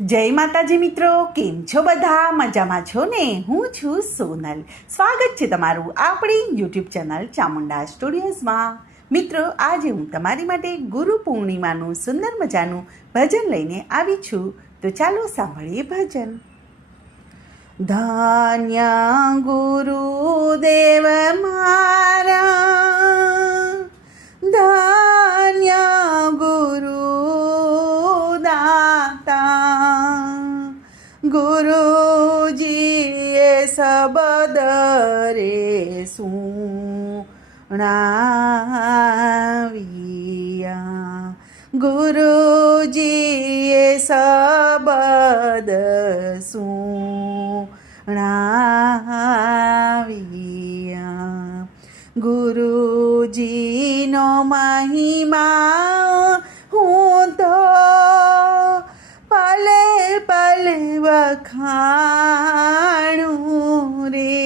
જય માતાજી મિત્રો, કેમ છો બધા? મજામાં છો ને? હું છું સોનલ. સ્વાગત છે તમારું આપણી યુટ્યુબ ચેનલ ચામુંડા સ્ટુડિયોઝમાં. મિત્રો, આજે હું તમારી માટે ગુરુ પૂર્ણિમાનું સુંદર મજાનું ભજન લઈને આવી છું. તો ચાલો સાંભળીએ ભજન. ધન્ય ગુરુદેવ મારા, ધન્ય ગુરુજીએ શબ્દ રે સુણાવ્યા, ગુરુજીએ શબ્દ સુણાવ્યા. ગુરુજીનો મહિમા હું તો પલે પલે વખાણું રે,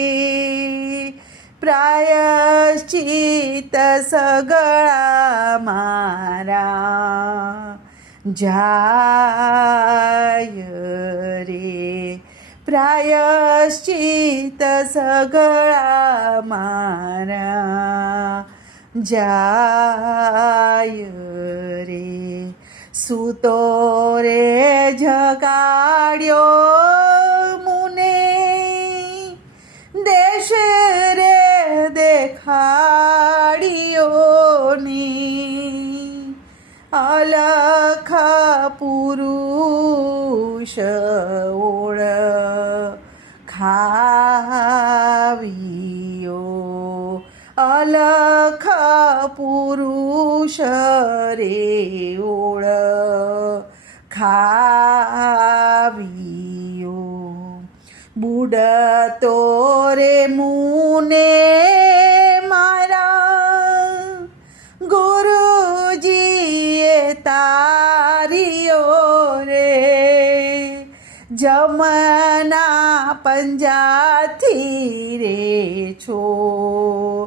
પ્રાયશ્ચિત સગળા મારા જાય રે, પ્રાયશ્ચિત સગળા મારા જાય રે. સૂતો રે જગાડ્યો મુને, દેશ રે દેખાડ્યો ને, અલખ પુરુષ ઓળખાવ્યો, અલખ પુરુષ રે ઓળખાવ્યો. બુડતો રે મુને મારા, ગુરુજીએ તાર્યો રે, જમના પંજાથી રે છોડાવ્યો,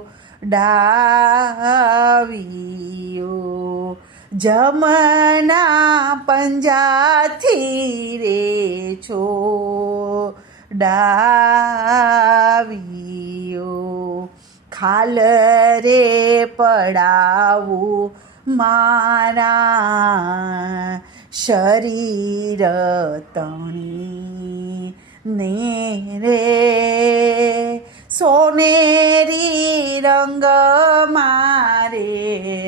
જમના પંજાથી રે છોડાવ્યો. ખાલ રે પડાવું મારા શરીર તણી ને રે, સોનેરી રંગ મારે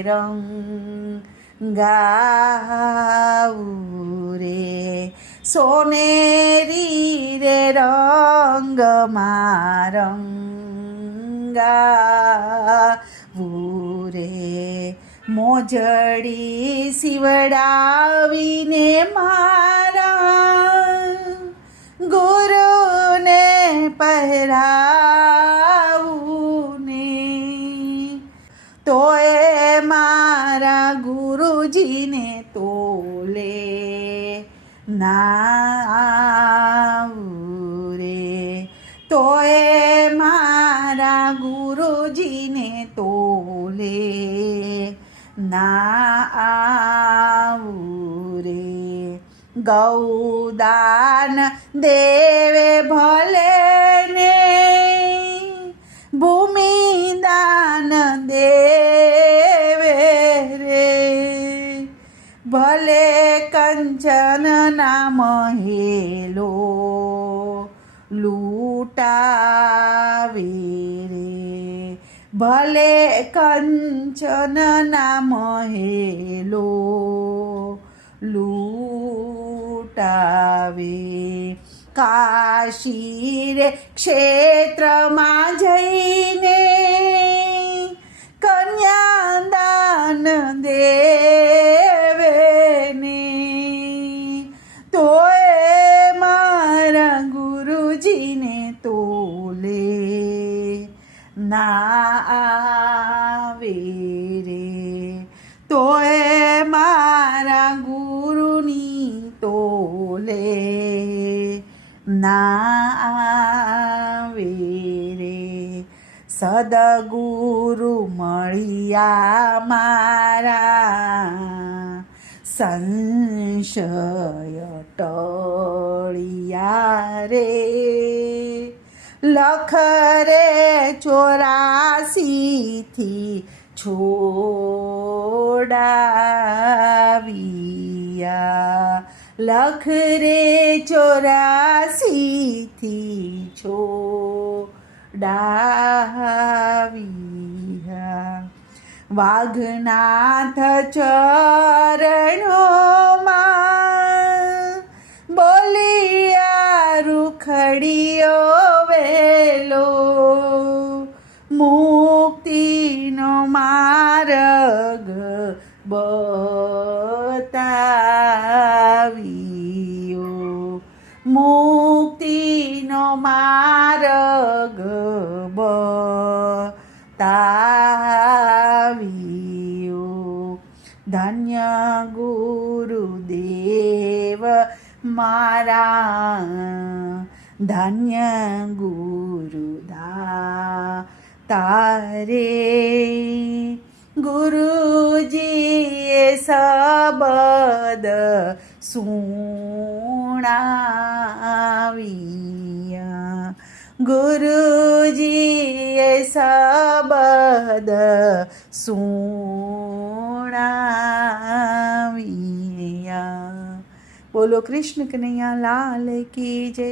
રંગાવું રે, સોનેરી રે રંગ રંગાવું રે. મોજડી શિવડાવીને મારા ગુરુને પહેરાવું ને, તોય મારા ગુરુજીને તોલે નાવું રે, તોય મારા ગુરુજીને તોલે નાવું રે. ગૌદાન દેવે ભલે ને, ભૂમિદાન દેવે રે, ભલે કંચન ના મહેલો લૂટાવે રે, ભલે કંચન ના મહેલો લૂટાવે. કાશી રે ક્ષેત્રમાં જઈને કન્યાદાન દેવે ને, તોય મારા ગુરુજીને તોલે ના આવે રે, તોય મારા ગુરુની તોલે ના આવે રે. સદગુરુ મળ્યા મારા સંશય ટળિયા રે લખ રે 84થી છોડાવ્યા લખ રે 84થી છોડાવ્યા વાઘનાથ ચરણોમાં બોલિયા રૂખડીયો વેલો મુક્તિનો માર્ગ બતાવ્યો મુક્તિનો માર્ગ બતાવ્યો ધન્ય ગુરુદેવ મારા ધન્ય ગુરુદાતારે ગુરુજીએ શબ્દ સુણાવ્યા ગુરુજીએ શબ્દ સુણાવ્યા બોલો કૃષ્ણ કનૈયા લાલ કી જય.